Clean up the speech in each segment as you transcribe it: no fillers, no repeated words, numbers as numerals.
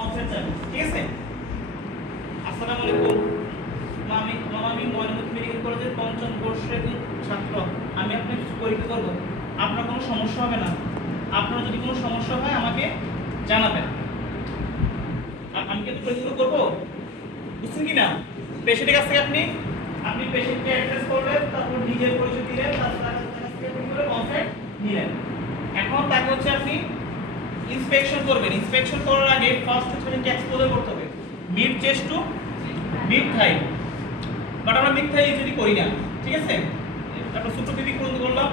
Concept জানি, ঠিক আছে? আসসালামু আলাইকুম। আমি ময়নামতি মেডিকেল কলেজের পঞ্চম বর্ষের ছাত্র। আমি আপনার পরীক্ষা করব, আপনার কোনো সমস্যা হবে না। আপনার যদি কোনো সমস্যা হয় আমাকে জানাবেন। আমি কিন্তু পরীক্ষা করব, বুঝছেন কি না? পেশেন্টের কাছ থেকে আপনি পেশেন্টকে অ্যাড্রেস করলেন, তারপর নিজের পরিচয় দিলেন, তারপর তার কাছ থেকে কনসেপ্ট নিলেন। এখন তাকে হচ্ছে আপনি ইন্সপেকশন করবেন। ইন্সপেকশন করার আগে ফার্স্ট হচ্ছে এক্সপোজার করতে হবে, mid chest to mid thigh. But আমরা মিড থাই ইউজুয়ালি করি না, ঠিক আছে? তারপর সুপ্রোপিভিক করলাম।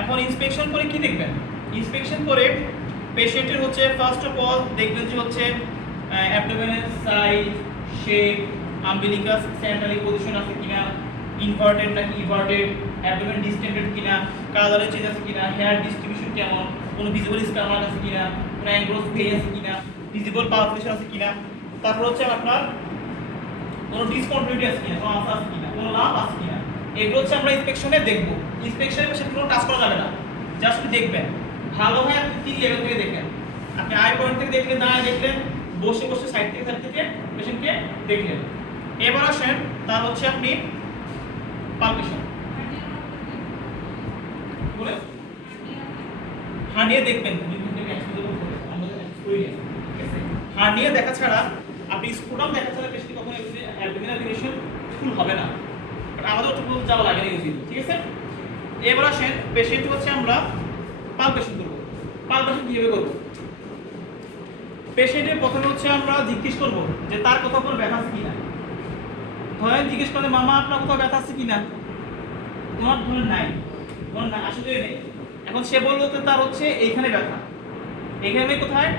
এখন ইন্সপেকশন করে কি দেখবেন? ইন্সপেকশন করে পেশেন্টের হচ্ছে ফার্স্ট অফ অল দেখবেন যে হচ্ছে অ্যাবডোমেনের size, shape, umbilicus centrally position আছে কিনা, ইনভার্টেড নাকি ইনভার্টেড, অ্যাবডোমেন ডিসটেন্ডেড কিনা, কালারের চেঞ্জ আছে কিনা, হেয়ার ডিস্ট্রিবিউশন কেমন, কোনো ভিজিবল স্কার্মার আছে কিনা, কোনো অ্যাঙ্গ্রোস ভেই আছে কিনা, ভিজিবল পালপেশন আছে কিনা, তারপর হচ্ছে আপনার কোনো ডিসকন্টিনিউটি আছে কিনা, কোনো আশা আছে কিনা, কোনো লাভ আছে কিনা, এগুলো হচ্ছে আমরা ইন্সপেকশনে দেখব। ইন্সপেকশনের পেছনে কোনো টাচ করা যাবে না, জাস্ট দেখবেন। ভালো হয় আপনি 3 লেভেল থেকে দেখেন। আপনি আই পয়েন্ট থেকে দেখলেন, দাঁড়ায় দেখলেন, বসে বসে সাইড থেকে পেশেন্টকে দেখলেন। এবার আসেন তার হচ্ছে আপনি পালপেশন বলে হার্নিয়া দেখবেন। হার্নিয়া দেখা ছাড়া, আপনি স্পুটাম দেখা ছাড়া পেশেন্ট কখনো অ্যাবডোমিনাল ইরিটেশন ফুল হবে না। আমাদের ওটুকু যাওয়া লাগে না ইউজুয়ালি, ঠিক আছে? এবার আসেন পেশেন্ট হচ্ছে আমরা পালপেশন করব। পালপেশন কিভাবে করব? পেশেন্টের প্রথমে হচ্ছে আমরা জিজ্ঞেস করব যে তার কোথাও কোনো ব্যথা আছে কিনা। ধরেন জিজ্ঞেস করলে মামা আপনার কোথাও ব্যথা আছে কিনা, তোমার ধরেন নাই, তোমার না আসলে নেই। এখন সে বললো যে তার হচ্ছে এইখানে ব্যথা, এইখানে কোথায়?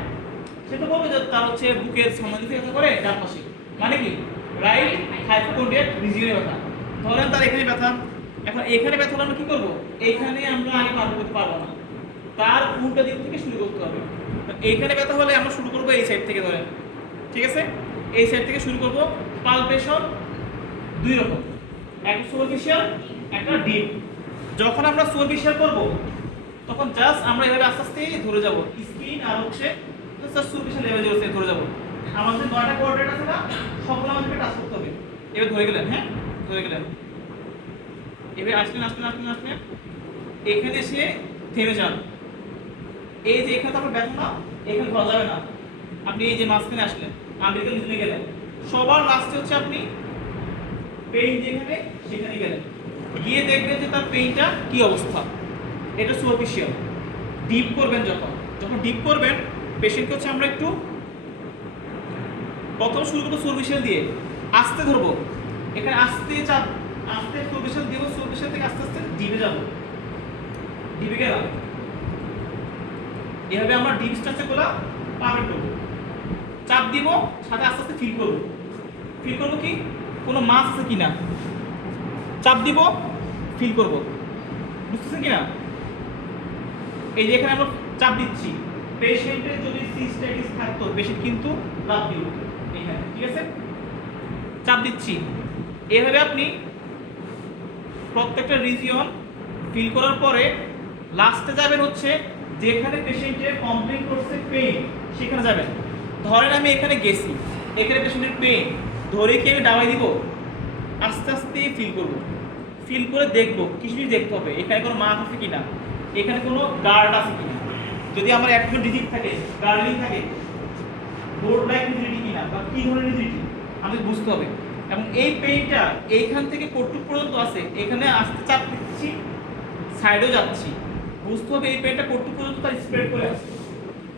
সে তো বলবে যে তার হচ্ছে বুকের সামনে দিকে ব্যথা করে ডান পাশে, মানে কি রাইট হাইপোকন্ড্রিয়াল রিজিয়নে ব্যথা। ধরেন তার এখানে ব্যথা। এখন এখানে ব্যথা হলে আমরা কি করব? এইখানে আমরা আগে পার করতে পারবো না, তার উল্টা দিক থেকে শুরু করতে হবে। এইখানে ব্যথা হলে আমরা শুরু করব এই সাইড থেকে, ধরেন, ঠিক আছে? এই সাইড থেকে শুরু করব। পালপেশন দুই রকম, একটা সুপারফিশিয়াল, একটা ডিপ। যখন আমরা সুপারফিশিয়াল করব তখন জাস্ট আমরা এভাবে আস্তে আস্তে ধরে যাব, স্কিন আর হচ্ছে জাস্ট সুপারফিশিয়াল লেভেলে ধরে যাব। আমাদের 9টা কোঅর্ডিনেট আছে না, সবগুলো আমাদেরকে টাচ করতে হবে। এবার ধরে গেলেন, হ্যাঁ ধরে গেলেন। এবার আসলেন এখানে এসে থেমে যান। এই যে এখানে তো আপনার ব্যথা না, এখানে ধরা যাবে না। আপনি এই যে মাঝখানে আসলেন, আমেরিকান নিচে গেলেন, সবার লাস্টে হচ্ছে আপনি পেইন যেখানে সেখানে গেলেন, গিয়ে দেখবেন যে তার পেইনটা কি অবস্থা। এটা সুপারফিশিয়াল। ডিপ করবেন যখন ডিপ করবেন পেশেন্টকে হচ্ছে আমরা একটু প্রথম শুরু করবো সুপারফিশিয়াল দিয়ে, আস্তে ধরবো। এখানে আস্তে চাপ, আস্তে সুপারফিশিয়াল দিব, সুপারফিশিয়াল থেকে আস্তে আস্তে ডিপে যাব, ডিপে গেলাম। এভাবে আমরা ডিপ স্ট্রাকচারগুলো পারফেক্ট করব। চাপ দিব, সাথে আস্তে আস্তে ফিল করব কি কোনো মাস আছে কিনা, চাপ দিব, ফিল করব, বুঝতেছেন কিনা? এই যে এখানে আমরা চাপ দিচ্ছি, পেশেন্টের যদি সিস্টাইটিস থাকতো পেশেন্ট কিন্তু লাভ দিল এখানে, ঠিক আছে? চাপ দিচ্ছি। এভাবে আপনি প্রত্যেকটা রিজিয়ন ফিল করার পরে লাস্টে যাবেন হচ্ছে যেখানে পেশেন্টের কমপ্লেইন করছে পেইন, সেখানে যাবেন। ধরেন আমি এখানে গেছি, এখানে পেশেন্টের পেইন, ধরে কি আমি দাওয়াই দিব? আস্তে আস্তে ফিল করে দেখবো, কিছুই দেখতে হবে এখানে কোনো মাছ আছে কিনা, এখানে কোনো গার্ড আছে কিনা। যদি আমার একজন ডিজিট থাকে, গার্ডলিং থাকে, বোর্ড লাইক রিজিডিটি কিনা বা কি ধরনের রিজিডিটি আমাকে বুঝতে হবে। এবং এই পেইনটা এইখান থেকে কতটুকু পর্যন্ত আছে, এখানে আস্তে চাপ দিচ্ছি, সাইডেও যাচ্ছি, বুঝতে হবে এই পেইনটা কতটুকু পর্যন্ত তার স্প্রেড করে আছে।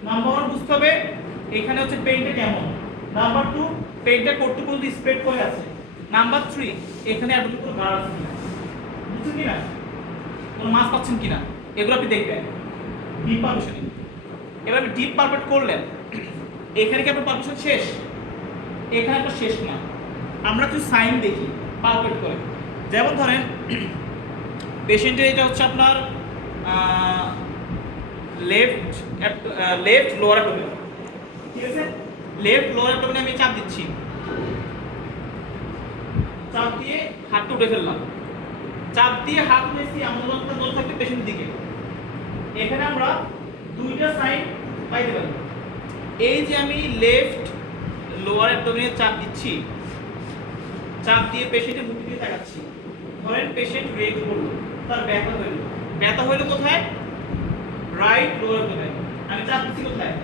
নাম্বার 1 বুঝতে হবে এখানে হচ্ছে পেইনটা কেমন। নাম্বার 2 পেইনটা কতটুকু পর্যন্ত স্প্রেড করে আছে। নাম্বার 3 এখানে এতটুকু গার্ড আছে কিনা, বুঝছেন কিনা, কোনো মাছ পাচ্ছেন কিনা, এগুলো আপনি দেখবেন ডিপ পারফেকশন। এবার আপনি ডিপ পারফেক্ট করলেন, এখানে কি আপনার পারফেকশন শেষ? এখানে তো শেষ না, আমরা কিছু সাইন দেখি পারফেক্ট করে। যেমন ধরেন পেশেন্টের এটা হচ্ছে আপনার লেফট লোয়ার অ্যাবডোমেন, ঠিক আছে? লেফট লোয়ার অ্যাবডোমেনে আমি চাপ দিচ্ছি, চাপ দিয়ে হাতটা উঠে ফেললাম, চাপ দিয়ে হাত উঠেছি, আন্দোলনটা জোর থাকবে পেশেন্টের দিকে। এখানে আমরা দুইটা সাইন পাইতে পারি, এই যে আমি লেফট লোয়ার অ্যাবডোমেনে চাপ দিচ্ছি, চাপ দিয়ে পেশেন্টের মুখের দিকে তাকাচ্ছি। ধরেন পেশেন্ট রেড করলো, তার ব্যথা হইল। ব্যথা হইল কোথায়? Right lower abdomen. আমি চাপ দিচ্ছি কোথায়?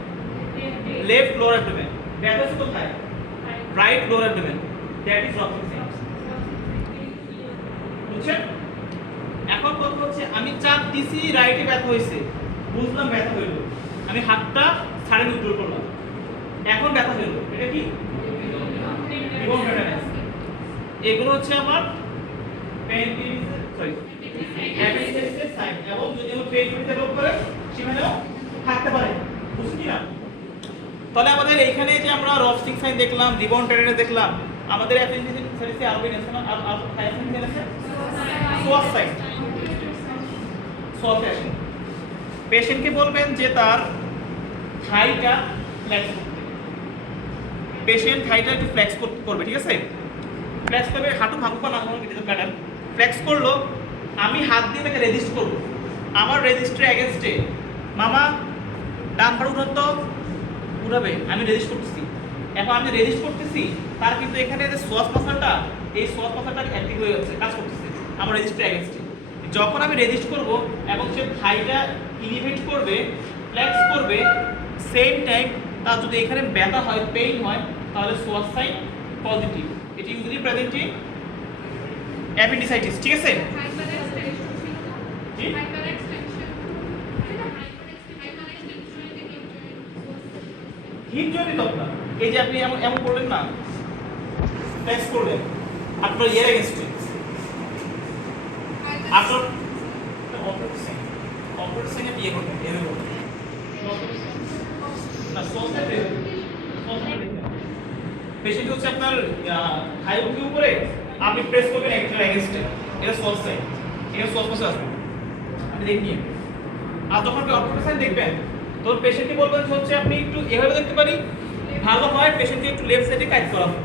Left lower abdomen. ব্যথা হচ্ছে কোথায়? Right lower abdomen. That is Rovsing sign. বুঝছেন? এখন কথা হচ্ছে আমি চাপ দিছি, রাইটে ব্যথা হইছে, বুঝলাম ব্যথা হইল, আমি হাতটা ছাড়ে উইথড্র করলাম, এখন ব্যথা হইল। এটা কি? Rebound tenderness. এগুলো হচ্ছে আমার অ্যাপেন্ডিসাইটিসের সাইন, এবং যদি আমার পেট ব্যথা রোগ করে সেখানেও থাকতে পারে। বুঝছি কি না? তাহলে আমাদের এইখানে যে আমরা রফসিং সাইন দেখলাম, রিবাউন্ড টেন্ডারনেস দেখলাম, আমাদের অ্যাপেন্ডিসাইটিসে আরো ন্যাশনাল আর সাইন আছে সোয়াস সাইন। সোয়াস সাইন পেশেন্টকে বলবেন যে তার থাইটা ফ্লেক্স করতে। পেশেন্ট থাইটা একটু ফ্লেক্স করবে, ঠিক আছে? ফ্লেক্স করবে, হাঁটু ভাঙবো বা না ভাঙবো এটা ম্যাটার। ফ্লেক্স করলো, আমি হাত দিয়ে তাকে রেজিস্ট করব। আমার রেজিস্টার এগেনস্টে মামা ডান পাড় উঠান তো, উঠাবে, আমি রেজিস্ট করতেছি। এখন আমি রেজিস্ট করতেছি, তার কিন্তু এখানে যে সোয়াস মাসলটা, এই সোয়াস মাসলটা অ্যাক্টিভ হয়ে যাচ্ছে, কাজ করতেছে আমার রেজিস্টার এগেনস্টে। যখন আমি রেজিস্ট করব এবং সে থাইটা ইলিভেট করবে, ফ্লেক্স করবে, সেম টাইম তার যদি এখানে ব্যথা হয়, পেইন হয়, তাহলে সোয়াস সাইন পজিটিভ। এটি ইউজুয়ালি প্রেজেন্ট ইন অ্যাপেন্ডিসাইটিস, ঠিক আছে? হিপ জয়েন্ট তো আপনার, এই যে আপনি এমন এমন করলেন না, ফ্লেক্স করলেন আপনার ইয়ার এগেইনস্টে, আপনার অপরেট সাইনে বিয়ে করবেন, এভাবে করবেন না, সোসাইটি পেশেন্ট হচ্ছে আপনার হাই বুকের উপরে, আপনি প্রেস করবেন একটা এগেইনস্টে, এটা সোয়াস সাইন, এটা সোয়াস পাশে আসবে, আপনি দেখিয়ে। আর যখন আপনি অপরেট সাইন দেখবেন, তো পেশেন্টকে বলবেন হচ্ছে আপনি একটু এভাবে দেখতে পারি, ভালো হয় পেশেন্টকে একটু লেফট সাইডে কাট করা হয়।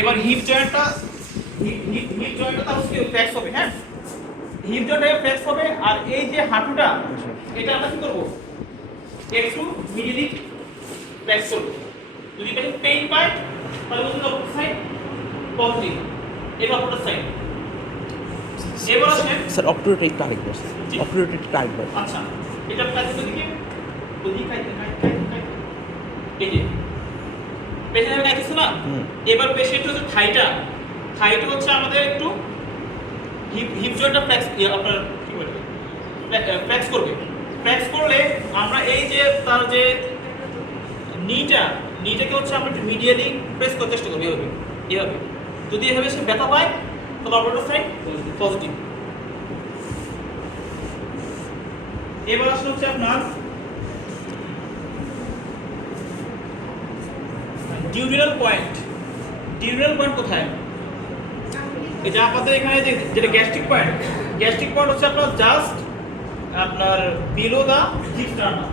এবার হিপ জয়েন্টটা তার হচ্ছে ফ্লেক্স হবে, হ্যাঁ, হিপ জয়েন্টটা ফ্লেক্স হবে। আর এই যে হাঁটুটা, এটা আমরা কি করব? একটু মিডিয়ালি ফ্লেক্স করব। যদি পেশেন্ট পেইন পায় তাহলে বলুন অপোজিট সাইড পজিটিভ, এটা অপোজিট সাইড। এবার আসেন স্যার অপটোরেট একটু আরেকবার, অপটোরেট একটু আরেকবার। আচ্ছা, এটা প্লাস দিকে বুঝি খাইতে এই যে পেশেন্ট আমি কিছু না। এবার পেশেন্ট হচ্ছে থাইটা হচ্ছে আমাদের একটু হিপ জয়েন্টটা ফ্লেক্স, আপনার কি বলে ফ্লেক্স করবে। ফ্লেক্স করলে আমরা এই যে তার যে নিটাকে হচ্ছে আমরা একটু মিডিয়ালি প্রেস করতে চেষ্টা করব, এভাবে। যদি এভাবে সে ব্যথা পায় তাহলে অপরেটর সাইড পজিটিভ। এবার আসলে হচ্ছে আপনার ডিউরেনাল পয়েন্ট। ডিউরেনাল পয়েন্ট কোথায়? এটা আপনাদের এখানে যেটা গ্যাস্ট্রিক পয়েন্ট হচ্ছে আপনার জাস্ট আপনার বিলো দা জিভ স্টার্নাম।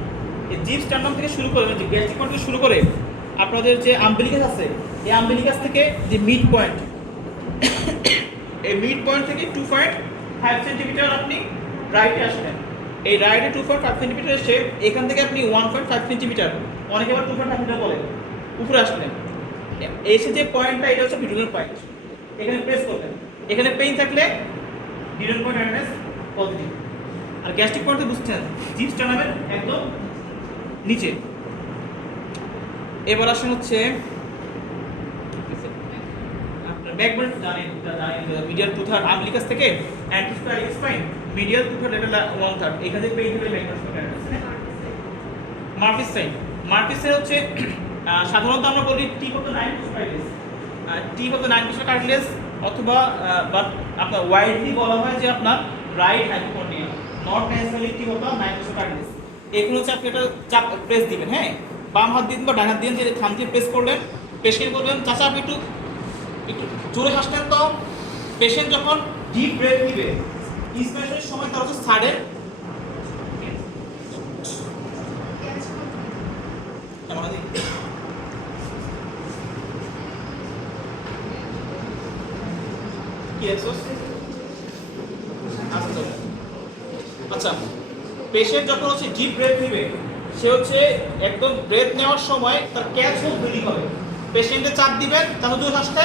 এই জিভ স্টার্নাম থেকে শুরু করে, যে গ্যাস্ট্রিক পয়েন্ট থেকে শুরু করে আপনাদের যে আম্বিলিকাস আছে, এই আম্বিলিকাস থেকে যে মিড পয়েন্ট, এই মিড পয়েন্ট থেকে 2.5 সেন্টিমিটার আপনি রাইটে আসবেন। এই রাইটে 2.5 সেন্টিমিটার এসে এখান থেকে আপনি 1.5 সেন্টিমিটার, অনেকে আবার 2.5 সেন্টিমিটার বলে, উপরে আসলেন। এসে যে পয়েন্টটা, এটা হচ্ছে ডিউরেনাল পয়েন্ট, এখানে প্রেস করবেন। এখানে পেইন থাকলে ডিউরেনাল পয়েন্ট অ্যাটেন্ডেন্স পজিটিভ। আর গ্যাস্ট্রিক পয়েন্ট বুঝছেন, জিভ স্টার্নামের একদম নিচে। এবার আসেন হচ্ছে আপনার ব্যাকবোন, জানেন মিডিয়াল 2/3 আম্বিলিকাস থেকে অ্যান্টিস্পাইন স্পাইন, মিডিয়াল 2/3 লেভেল 1/3, এখানে পেইন হলে backbone Murphy's sign. Murphy's sign হচ্ছে সাধারণত আমরা বলি tip of the 9 cartilage, tip of the 9 cartilage, অথবা বাট আপনার ওয়াইডলি বলা হয় যে আপনার right hypochondrium, not necessarily tip of the 9 cartilage. এখানে হচ্ছে আপনি একটা চাপ প্রেস দিবেন, হ্যাঁ, বাম হাত দিয়ে বা ডান হাত দিয়ে যে থাম দিয়ে প্রেস করলেন, পেশেন্ট বলবেন চাচা আপনি একটু জোরে হাসলেন। তো পেশেন্ট যখন ডিপ ব্রেথ দিবে, ইন্সপিরেশনের সময় তার হচ্ছে সাডেন আচ্ছা, পেশেন্ট যখন হচ্ছে ডিপ ব্রেথ নিবে, সে হচ্ছে একদম ব্রেথ নেওয়ার সময় তার ক্যাচ হোক বিল্ডিং হবে। পেশেন্টে চাপ দিবেন, তাহলে জোর আসতে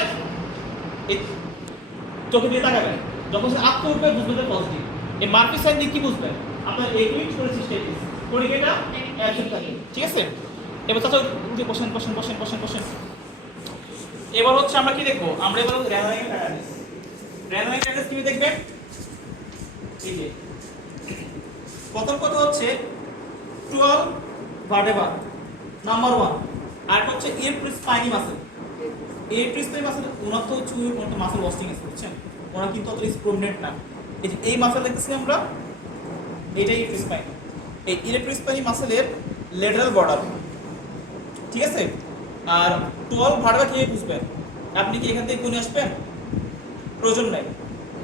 চোখে দিয়ে তাকাবেন, যখন সে আত্ম উঠবে বুঝবেন পজিটিভ। এই মার্কি সাইন দিয়ে কি বুঝবেন? আপনার একুইট পরিসিস্টেটিস পরিকেটা অ্যাকশন থাকে, ঠিক আছে? এবার চাচা উঠে বসেন বসেন বসেন বসেন বসেন। এবার হচ্ছে আমরা কি দেখবো? আমরা এবার র্যানোলাইন প্যাটার্ন, র্যানোলাইন প্যাটার্ন কি দেখবেন? এই যে প্রথম কথা হচ্ছে 12 ভার্টেব্রা নাম্বার 1, আর হচ্ছে স্পাইনি মাসল। স্পাইনি মাসল ওনার তো হচ্ছে কোনো মাসল ওয়াস্টিং আছে, বুঝছেন? ওনার কিন্তু অত প্রমিনেন্ট না। এই যে এই মাসল দেখতেছি আমরা, এটাই স্পাইনি। এই স্পাইনি মাসলের লেটারাল বর্ডার, ঠিক আছে? আর 12 ভার্টেব্রা কি বুঝবেন? আপনি কি এখান থেকে কোনে আসবেন? প্রয়োজন নাই।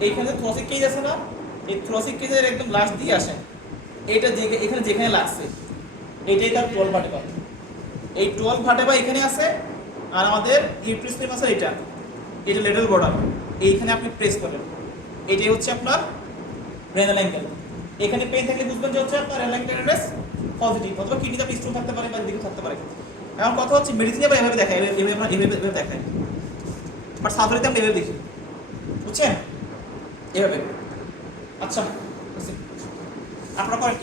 এইখানে থ্রসিক কেজ আছে না, এই থ্রসিক কেজের একদম লাস্ট দিয়ে আসেন। এইটা যে এখানে যেখানে লাগছে এইটাই তার 12 ভার্টেব্রা। এই 12 ভার্টেব্রা এখানে আছে, আর আমাদের ইউট্রিস মাসল এটা লেটারাল বর্ডার, এইখানে আপনি প্রেস করেন। এটাই হচ্ছে আপনার রেনাল অ্যাঙ্গেল। এখানে পেইন থাকলে বুঝবেন যে হচ্ছে আপনার রেনাল অ্যাঙ্গেল পজিটিভ, অথবা কিডনিতে আপনি স্টোন থাকতে পারে বা দিকে থাকতে পারে। এখন কথা হচ্ছে মেডিসিনে আমরা এভাবে দেখাই, এভাবে দেখাই, বাট সার্জারিতে আমরা এভাবে দেখি, বুঝছেন? এভাবে। আচ্ছা, আপনারা করেন কি?